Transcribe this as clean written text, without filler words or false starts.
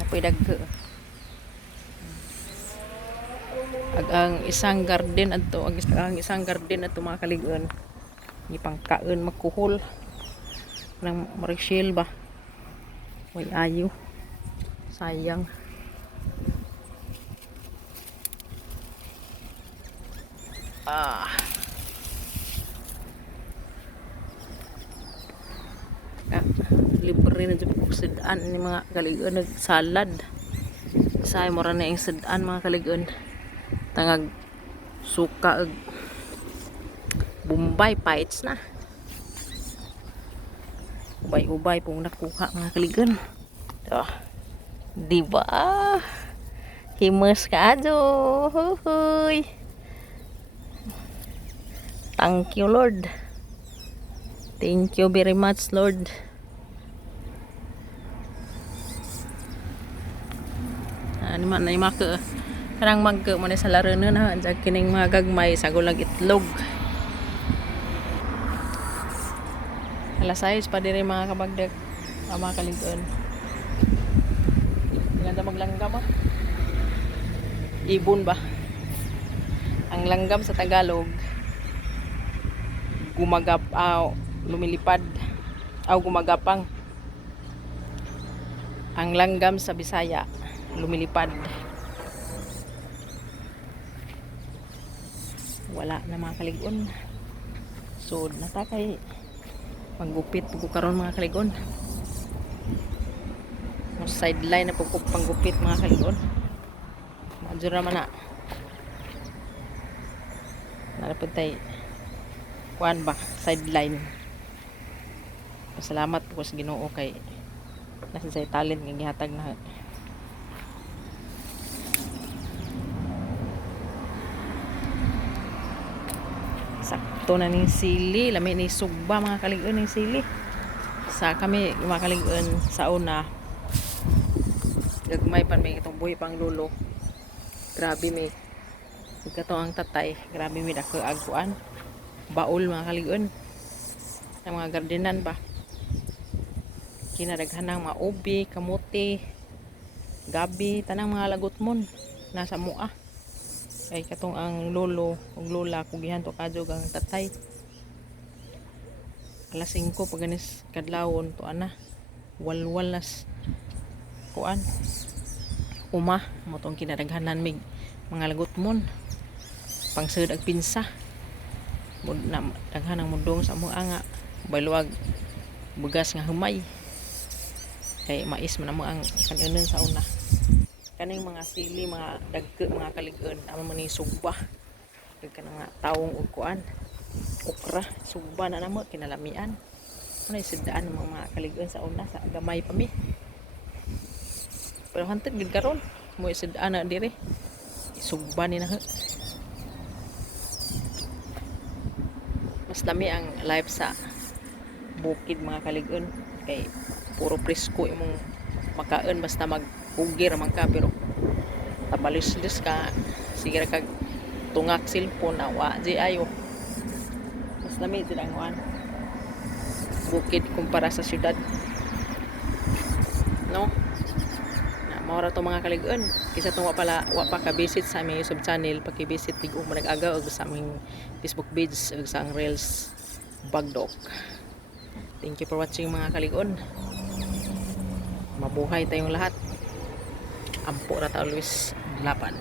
Napoy dagko. Ang isang garden adto, ang isang garden adto mga kalig-on. Gipangkaon magkuhol ng Maricel ba. Way ayo. Sayang. Ah. Libre na dyan po sedaan ni mga kalig-on nagsalad. Say mo ra na yung sedaan mga kalig-on. Tangag suka ug Bombay pites na. Ubay-ubay pong nakuha mga kalig-on. Oh. Diba? Himas ka adyo. Huhuy. Thank you Lord. Thank you very much Lord. Ano man na yung maka kanang magka mo sa laro na na kining mga gagmay sa gulag itlog. Alas 6 pa diri mga kabagdag mga kalig-on. Ganda maglanggam ah. Ibon ba? Ang langgam sa Tagalog lumilipad gumagapang. Ang langgam sa Bisaya lumilipad. Wala na mga kalig-on. So natakay panggupit ko karon mga kalig-on. Sideline na panggupit mga kalig-on. Madyo naman na. Nalapit tayo kuan ba sideline. Pasalamat po sa Ginoo kay nasa say talent nga gihatag na. Sakto na ning sili, lami ni sugba mga kalig-on ning sili. Sa kami mga kalig-on sa una gagmay pan may itong buhi pang lulo. Grabe mi ikato ang tatay, grabe mi dako agkuan. Baul mga kalig-on ng mga gardenan ba. Kinadaghan ng mga ubi, kamote, gabi, tanang mga lagot mon nasa mua. Ay katong ang lolo ug lola kugihan to kadyo ang tatay. Alas 5 pag ganis kadlawon to ana. Walwal nas kuan. Uma mo tong kinadaghanan mig mga lagot mon. Pangsud ag pinsa. Na daghan ang mundong sa mga nga baluag bugas nga humay. Kay mais man mo ang kanunon sa una. Kaning mga sili, mga dagko, mga kalig-on, amo man ni sugba. Kag kanang nga tawong ug kuan, okra, sugba na namo kinalamian. Ano sidaan ng mga kalig-on sa una sa gamay pa mi. Pero hantod gid karon, mo sidaan na dire. Sugba ni na. Mas lami ang life sa bukid mga kalig-on kay puro presko imong makaon basta magugir man ka pero tabalis-lis ka sige kag tungak cellphone awa di ayo. Mas lami jud ang kuan bukid kumpara sa syudad no na mao ra to mga kalig-on kisa tong wa pa ka visit sa aming YouTube channel paki-visit tig-o mo nag-agaw og sa aming Facebook page ug sa ang Reels Bagdok. Thank you for watching mga kalig-on. Mabuhay tayong lahat. Ampo ra ta always laban.